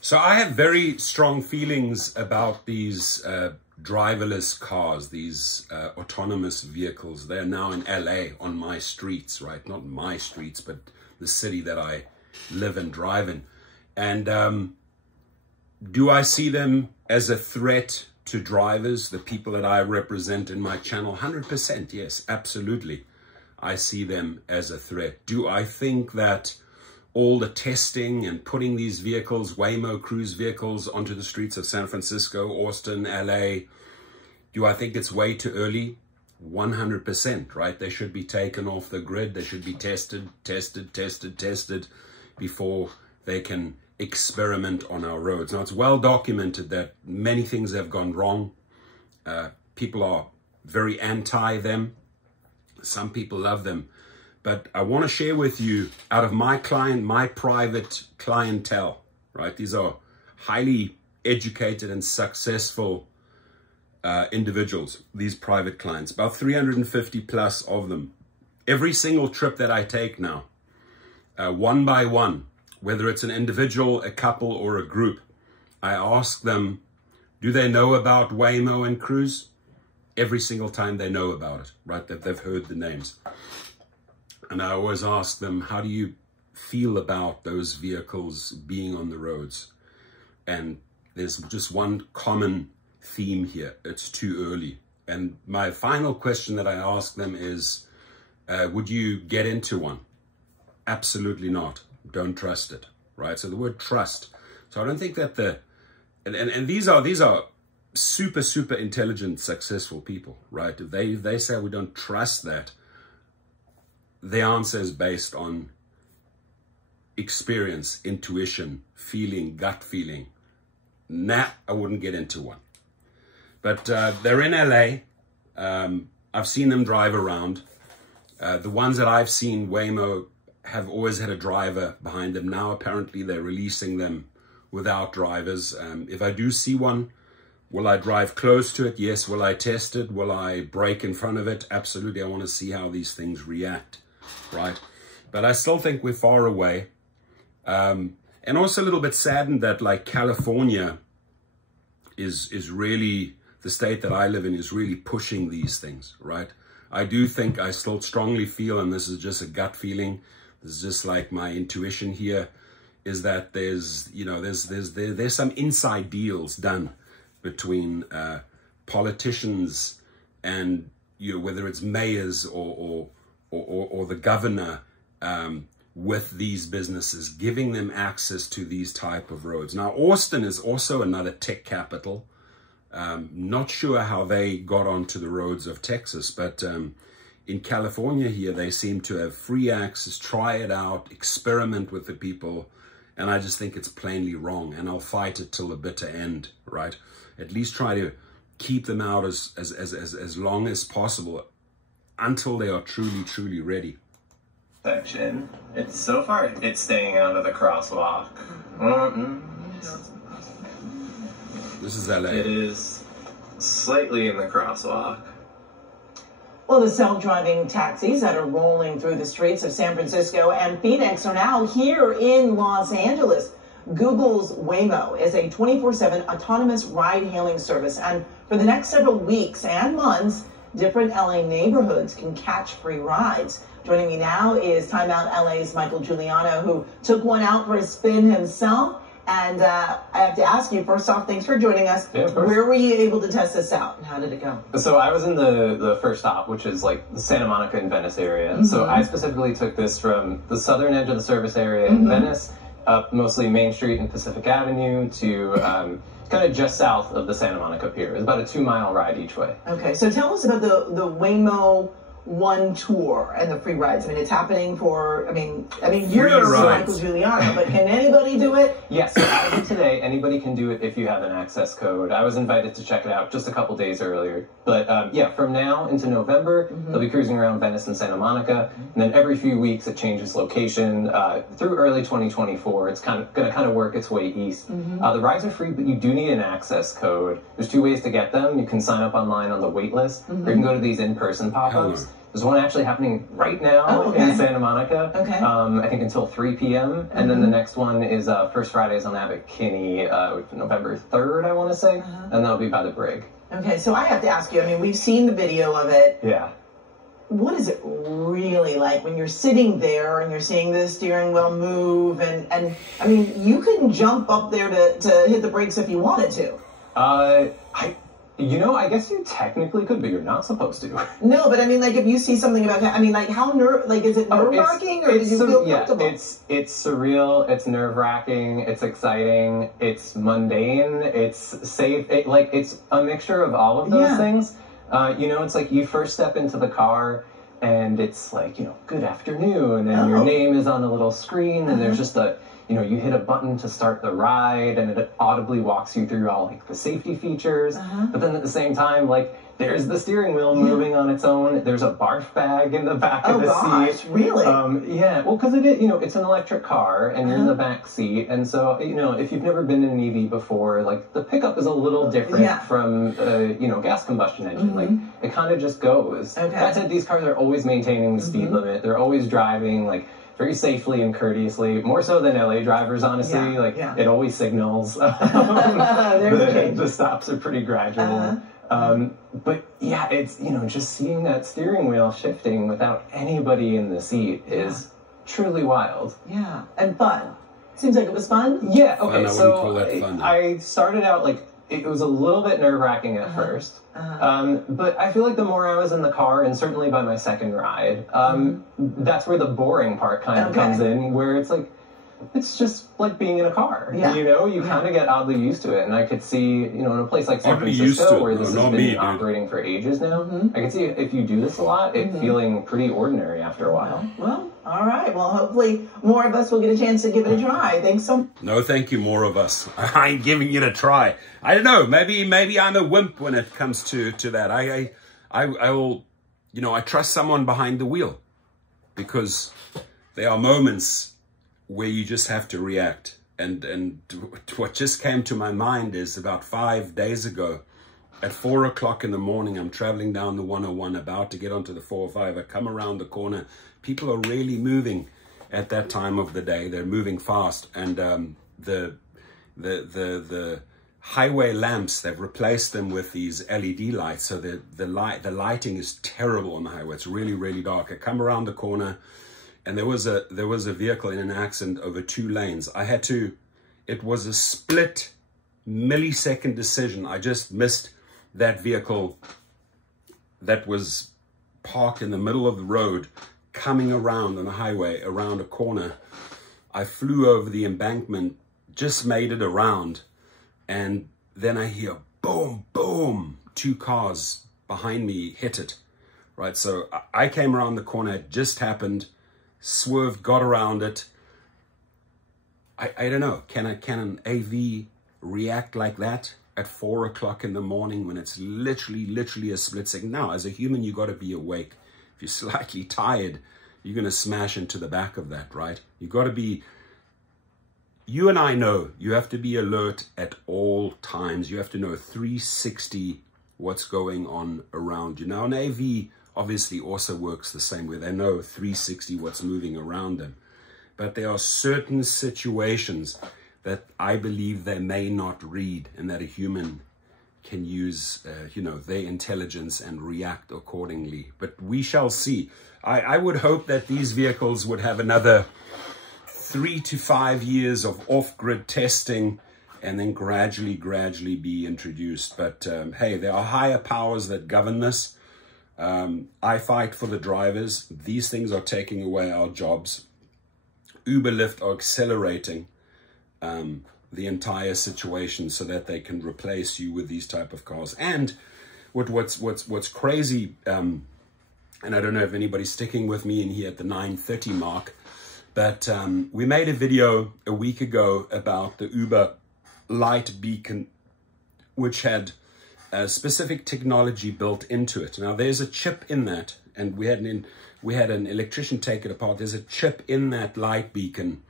So I have very strong feelings about these driverless cars, these autonomous vehicles. They're now in LA on my streets, right? Not my streets, but the city that I live and drive in. And do I see them as a threat to drivers, the people that I represent in my channel? 100%, yes, absolutely. I see them as a threat. Do I think that all the testing and putting these vehicles, Waymo cruise vehicles, onto the streets of San Francisco, Austin, LA, do I think it's way too early? 100%, right? They should be taken off the grid. They should be tested before they can experiment on our roads. Now, it's well documented that many things have gone wrong. People are very anti them. Some people love them. But I want to share with you, out of my private clientele, right? These are highly educated and successful individuals, these private clients, about 350 plus of them. Every single trip that I take now, one by one, whether it's an individual, a couple, or a group, I ask them, do they know about Waymo and Cruise? Every single time they know about it, right? That they've heard the names. And I always ask them, how do you feel about those vehicles being on the roads? And there's just one common theme here. It's too early. And my final question that I ask them is, would you get into one? Absolutely not. Don't trust it, right? So the word trust. So I don't think that and these are super intelligent, successful people, right? If they say we don't trust that, the answer is based on experience, intuition, feeling, gut feeling. Nah, I wouldn't get into one. But they're in LA. I've seen them drive around. The ones that I've seen, Waymo, have always had a driver behind them. Now, apparently, they're releasing them without drivers. If I do see one, will I drive close to it? Yes. Will I test it? Will I brake in front of it? Absolutely. I want to see how these things react, right? But I still think we're far away. And also a little bit saddened that, like, California is really, the state that I live in is really pushing these things, right? I do think, I still strongly feel, and this is just a gut feeling, this is just like my intuition here, is that there's, you know, there's some inside deals done between politicians and, you know, whether it's mayors or the governor, with these businesses, giving them access to these type of roads. Now, Austin is also another tech capital. Not sure how they got onto the roads of Texas, but in California here, they seem to have free access, try it out, experiment with the people. And I just think it's plainly wrong. And I'll fight it till the bitter end, right? At least try to keep them out as long as possible until they are truly ready. Section. It's so far, it's staying out of the crosswalk. This is LA. It is slightly in the crosswalk. Well, the self-driving taxis that are rolling through the streets of San Francisco and Phoenix are now here in Los Angeles. Google's Waymo is a 24/7 autonomous ride-hailing service, and for the next several weeks and months, different LA neighborhoods can catch free rides. Joining me now is Time Out LA's Michael Giuliano, who took one out for a spin himself. And I have to ask you, first off, thanks for joining us. Yeah, of course. Where were you able to test this out, and how did it go? So I was in the first stop, which is like the Santa Monica and Venice area. So I specifically took this from the southern edge of the service area in Venice, up mostly Main Street and Pacific Avenue to kind of just south of the Santa Monica Pier. It was about a 2-mile ride each way. Okay, so tell us about the Waymo One tour and the free rides. I mean, it's happening for, I mean, you're Michael Giuliano, but can anybody do it? Yes, as of today, anybody can do it if you have an access code. I was invited to check it out just a couple days earlier. But yeah, from now into November, they'll be cruising around Venice and Santa Monica. And then every few weeks, it changes location. Through early 2024, it's going to work its way east. The rides are free, but you do need an access code. There's 2 ways to get them. You can sign up online on the wait list, or you can go to these in-person pop-ups. There's one actually happening right now in Santa Monica. I think until 3 p.m. And then the next one is First Fridays on Abbot Kinney, November 3rd, I want to say. And that'll be by the Brig. Okay, so I have to ask you, I mean, we've seen the video of it. Yeah. What is it really like when you're sitting there and you're seeing the steering wheel move? And I mean, you couldn't jump up there to hit the brakes if you wanted to. I guess you technically could, but you're not supposed to. No, but I mean, like, if you see something about that, I mean, like, is it nerve-wracking, or did you feel comfortable? It's surreal, it's nerve-wracking, it's exciting, it's mundane, it's safe, it's a mixture of all of those things. It's like you first step into the car, and it's like, good afternoon, and your name is on a little screen, and there's just you hit a button to start the ride, and it audibly walks you through all, like, the safety features. But then at the same time, like, there's the steering wheel moving on its own. There's a barf bag in the back of the seat. Really? Yeah, well, because it's an electric car, and you're in the back seat, and so, if you've never been in an EV before, like, the pickup is a little different from, gas combustion engine. Like, it kind of just goes. That said, these cars are always maintaining the speed limit. They're always driving, like, very safely and courteously, more so than LA drivers, honestly. It always signals. The stops are pretty gradual. But yeah, it's, just seeing that steering wheel shifting without anybody in the seat is truly wild. Yeah, and fun. Seems like it was fun? Yeah, okay, so I started out, like, it was a little bit nerve-wracking at first. But I feel like the more I was in the car, and certainly by my second ride, that's where the boring part kind of comes in, where it's like, it's just like being in a car. You kind of get oddly used to it. And I could see, in a place like San Francisco, where this has been operating for ages now, I could see if you do this a lot, it feeling pretty ordinary after a while. Well, all right. Well, hopefully more of us will get a chance to give it a try. Thanks so much. No, thank you, more of us. I ain't giving it a try. I don't know. Maybe I'm a wimp when it comes to that. I will, I trust someone behind the wheel, because there are moments where you just have to react. And what just came to my mind is about 5 days ago, at 4 o'clock in the morning, I'm traveling down the 101, about to get onto the 405. I come around the corner. People are really moving at that time of the day. They're moving fast. And the highway lamps, they've replaced them with these LED lights. So the lighting is terrible on the highway. It's really, really dark. I come around the corner, and there was a vehicle in an accident over 2 lanes. It was a split millisecond decision. I just missed that vehicle that was parked in the middle of the road, coming around on the highway, around a corner. I flew over the embankment, just made it around, and then I hear boom, boom, 2 cars behind me hit it. Right, so I came around the corner, it just happened, swerved, got around it. I don't know, can an AV react like that at 4 o'clock in the morning when it's literally a split second? Now, as a human, you got to be awake. If you're slightly tired, you're going to smash into the back of that, right? You got to be, you and I know, you have to be alert at all times. You have to know 360 what's going on around you. Now, an AV obviously also works the same way. They know 360 what's moving around them. But there are certain situations that I believe they may not read, and that a human can use, their intelligence and react accordingly. But we shall see. I would hope that these vehicles would have another 3 to 5 years of off-grid testing, and then gradually be introduced. But hey, there are higher powers that govern this. I fight for the drivers. These things are taking away our jobs. Uber, Lyft are accelerating the entire situation so that they can replace you with these type of cars. And what's crazy, and I don't know if anybody's sticking with me in here at the 9:30 mark, but we made a video a week ago about the Uber light beacon, which had a specific technology built into it. Now, there's a chip in that, and we had an electrician take it apart. There's a chip in that light beacon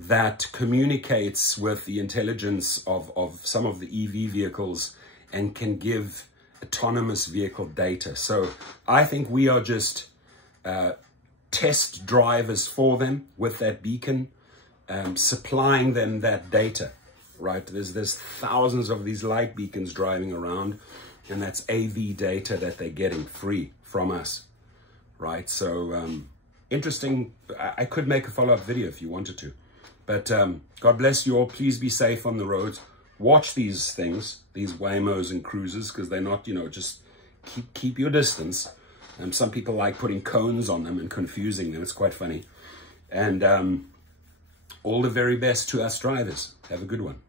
that communicates with the intelligence of some of the EV vehicles, and can give autonomous vehicle data. So I think we are just test drivers for them with that beacon, supplying them that data, right? There's thousands of these light beacons driving around, and that's AV data that they're getting free from us, right? So interesting. I could make a follow-up video if you wanted to, but God bless you all. Please be safe on the roads. Watch these things, these Waymos and cruisers, because they're not, just keep your distance. Some people like putting cones on them and confusing them. It's quite funny. And all the very best to us drivers. Have a good one.